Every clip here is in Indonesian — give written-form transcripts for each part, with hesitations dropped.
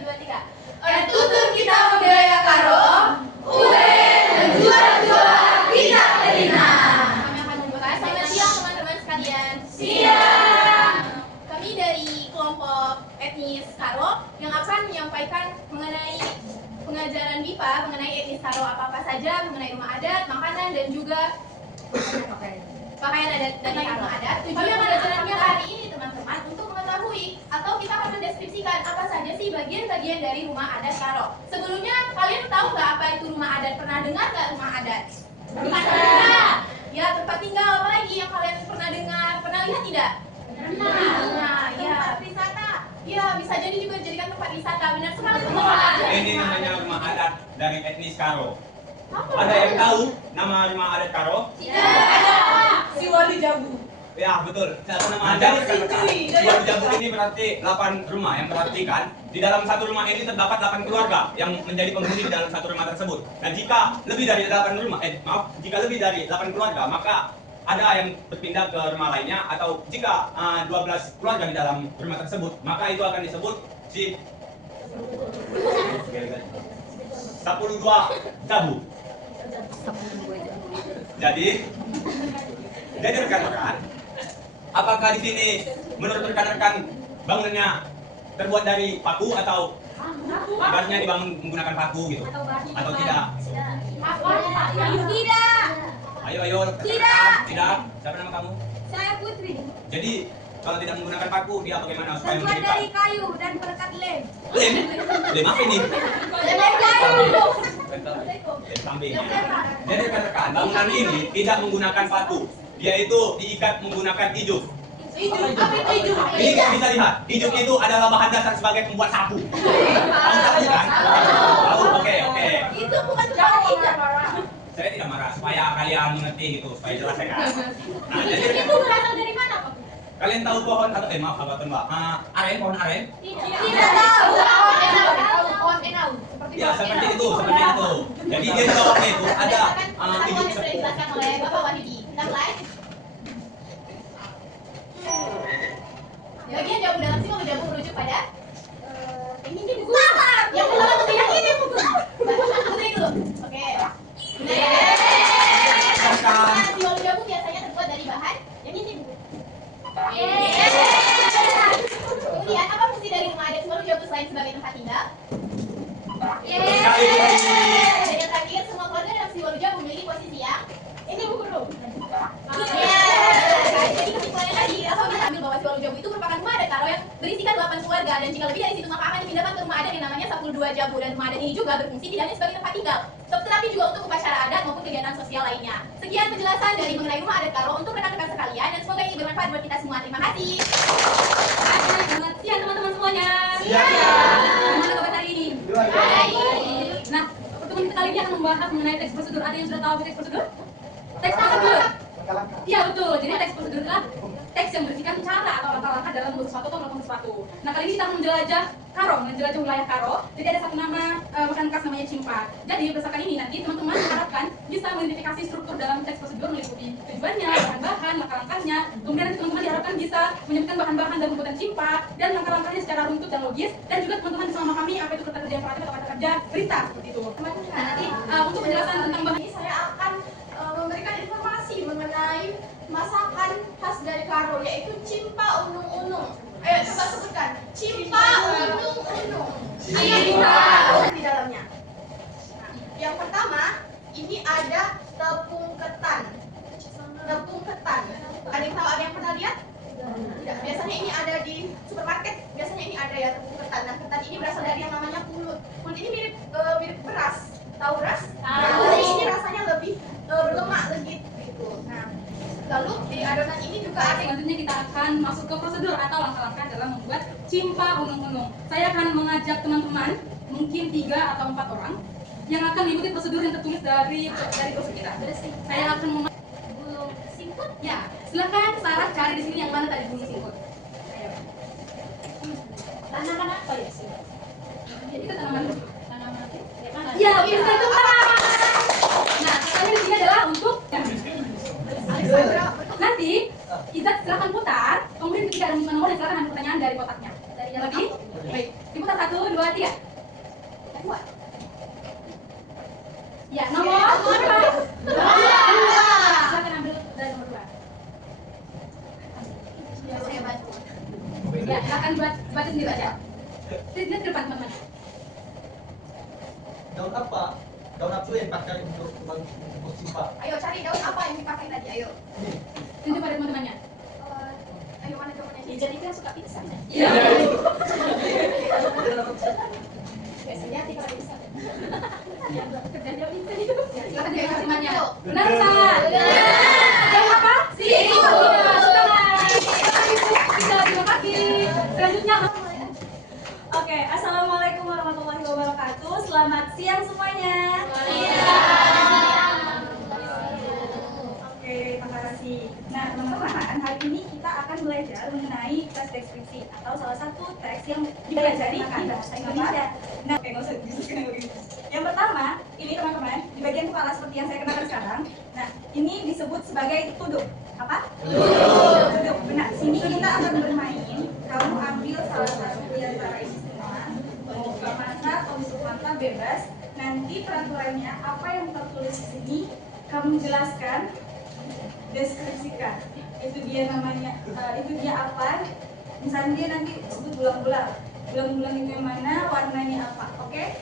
2, 3. Tutur kita budaya Karo, juara-juara kita terima. Kami akan membuka. Selamat siang teman-teman sekalian. Siang. Kami dari kelompok etnis Karo yang akan menyampaikan mengenai pengajaran BIPA mengenai etnis Karo, apa-apa saja mengenai rumah adat, makanan, dan juga pakaian adat dari rumah adat. Tujuan pembelajarannya hari ini teman-teman untuk mengetahui atau kita akan mendeskripsikan apa saja sih bagian-bagian dari rumah adat Karo. Sebelumnya kalian tahu nggak apa itu rumah adat? Pernah dengar nggak rumah adat? Pernah. Ya, tempat tinggal apa lagi yang kalian pernah dengar? Pernah lihat tidak? Pernah. Ya. Tempat wisata. Ya, bisa jadi juga dijadikan tempat wisata. Benar sekali. Ini namanya rumah adat dari etnis Karo. Ada yang tahu nama rumah adat Karo? Tidak ada. Siwali Jabu. Ya, betul. Satu nama adat Siwali Jabu ini berarti 8 rumah, yang berarti kan di dalam satu rumah ini terdapat 8 keluarga yang menjadi penghuni di dalam satu rumah tersebut. Dan jika lebih dari 8 rumah, jika lebih dari 8 keluarga, maka ada yang berpindah ke rumah lainnya, atau jika 12 keluarga di dalam rumah tersebut, maka itu akan disebut si 12 Jabu. Jadi rekan-rekan, apakah di sini menurut rekan-rekan bangunannya terbuat dari paku atau ibaratnya dibangun menggunakan paku gitu? Atau tidak? Tidak. Ayo. Tidak. Tidak. Siapa nama kamu? Saya Putri. Jadi kalau tidak menggunakan paku, dia bagaimana supaya Terbuat menjadi dari paku? kayu dan berkat lem. Lem? Lem apa ini? Lem kayu. Lem kambing. Jadi rekan-rekan, bangunan ini tidak menggunakan paku. Dia itu diikat menggunakan ijuk. Apa itu ijuk? Ini bisa lihat, ijuk itu adalah bahan dasar sebagai pembuat sapu. Tahu sapu kan? Tahu, oke. Itu bukan tempat ijuk. Saya tidak marah, supaya kalian mengerti gitu, supaya jelas ya kan. Nah, jadi Ijuk itu berasal dari mana, Pak? kalian tahu pohon atau maaf apa tuh Mbak? Aren, pohon aren? Tidak tahu. Pohon enau. Ya, seperti itu. Jadi dia di bawahnya itu ada ijuk sudah dijelaskan oleh Bapak Wahidi. Kita mulai. Bagian jawaban dalam sih mau jawaban merujuk pada ini buku. Yang pertama tuh yang ini buku. Putri dulu. Oke. Siwal jabu biasanya terbuat dari bahan yang ini buku. Kemudian apa fungsi dari rumah adat Siwal jabu selain sebagai tempat tinggal? Dan yang terakhir, semua keluarga dalam Siwal jabu memiliki posisi yang ini buku dulu. Jadi kesimpulannya tadi, Rafa bisa ambil bahwa Siwal jabu itu merupakan rumah adat Karo yang berisikan 8 keluarga, dan jika lebih dari situ maka akan dipindahkan ke rumah adat yang namanya 12 jabu, dan rumah adat ini juga berfungsi tidak hanya sebagai tempat tinggal, tetapi juga untuk upacara adat maupun kegiatan sosial lainnya. Sekian penjelasan dari mengenai rumah adat Karo untuk rekan-rekan sekalian, dan semoga ini bermanfaat buat kita semua. Terima kasih. Selamat siang teman-teman semuanya. Gimana kabar hari ini? Baik. Nah, pertemuan kita kali ini akan membahas mengenai teks prosedur. Ada yang sudah tahu teks prosedur? Teks prosedur? Iya betul. Jadi teks prosedur adalah teks yang berisikan cara atau langkah-langkah dalam membuat sesuatu atau melakukan sesuatu. Nah, kali ini kita akan menjelajah Karo, menjelajah wilayah Karo. Jadi ada satu nama makanan khas namanya cimpa. Jadi berdasarkan ini nanti teman-teman diharapkan bisa mengidentifikasi struktur dalam teks prosedur meliputi tujuannya, bahan-bahan, langkah-langkahnya. Kemudian nanti teman-teman diharapkan bisa menyebutkan bahan-bahan dalam pembuatan cimpa dan langkah-langkahnya secara runtut dan logis. Dan juga teman-teman bisa memahami apa itu kata kerja yang proaktif atau kata kerja berita seperti itu. Nah, nanti untuk penjelasan tentang bahan ini saya akan memberikan informasi mengenai masakan khas dari Karo, yaitu cimpa unung-unung. Ayo coba sebutkan, cimpa unung-unung. Ayo di dalamnya. Nah, yang pertama, ini ada tepung ketan. Tepung ketan. Ada yang tahu? Ada yang pernah lihat? Tidak. Biasanya ini ada di supermarket. Biasanya ini ada ya tepung ketan. Nah, ketan ini berasal dari yang namanya pulut. Pulut ini mirip beras. Tahu beras? Tahu. Jadi ini rasanya lebih berlemak, legit gitu. Nah, lalu di adonan ini juga ada. Selanjutnya kita akan masuk ke prosedur atau langkah-langkah dalam membuat cimpa unung-unung. Saya akan mengajak teman-teman, mungkin 3 atau 4 orang, yang akan mengikuti prosedur yang tertulis dari dosen kita. Saya akan Bulung singkut. Ya, silakan Sarah cari di sini yang mana tadi bulung singkut. Ayo. Tanaman apa ya sih? Jadi itu tanaman. Tanaman. Ya, bisa itu tanaman. Nah, katanya di sini adalah untuk nanti kita silakan putar, kemudian ketika ada nomor silakan ambil pertanyaan dari kotaknya. Dari yang lagi? Baik, diputar 1, 2, 3. Buat. Ya, nomor berapa? 2. Silakan ambil dari nomor 2. Ya, saya bantu. Ya, silakan baca sendiri aja. Lihat ke depan teman-teman. Daun apa? Daun apa yang dipakai untuk simpa? Ayo cari daun apa yang dipakai tadi, ayo. Tunjuk pada teman-temannya. Ayo mana daunnya? Jadi kan suka pizza. Iya. Biasanya kalau pizza. Kerjanya pizza itu. Silakan jadi temannya. Benar, Benar. Sat. Daun apa? Singkong. Terima kasih. Selanjutnya. Oke, assalamualaikum warahmatullahi wabarakatuh. Selamat siang semuanya. Oke, terima kasih. Nah, teman-teman, hari ini kita akan belajar mengenai teks deskripsi atau salah satu teks yang dipelajari di bahasa Indonesia. Nah, oke, nggak usah disebutkan begini. Yang pertama, ini teman-teman, di bagian kepala seperti yang saya kenakan sekarang. Nah, ini disebut sebagai tuduh. Apa? Tuduh. Benar. Sini kita akan bermain. Kamu ambil salah satu di antara ini semua. Mau buka mata atau tutup mata bebas. Nanti peraturannya apa yang tertulis di sini kamu jelaskan, deskripsikan. Itu dia namanya. Itu dia apa? Misalnya dia nanti sebut bulang-bulang. Bulang-bulang itu yang mana? Warnanya apa? Oke?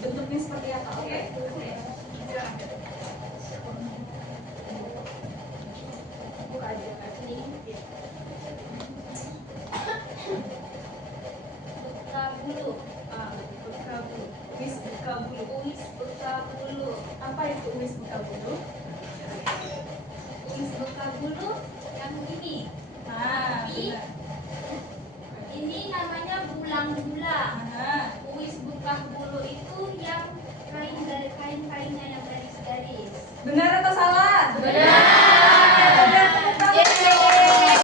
Bentuknya seperti apa? Oke? Buka aja. Bekabulu. Bekabulu. Wis bekabulu. Wis bekabulu. Apa itu wis bekabulu? Wis bekabulu yang ini. Nah, benar. Ini namanya bulang-bulang. Nah, Wis bekabulu itu yang kain-kainnya yang garis-garis. benar atau salah? Benar.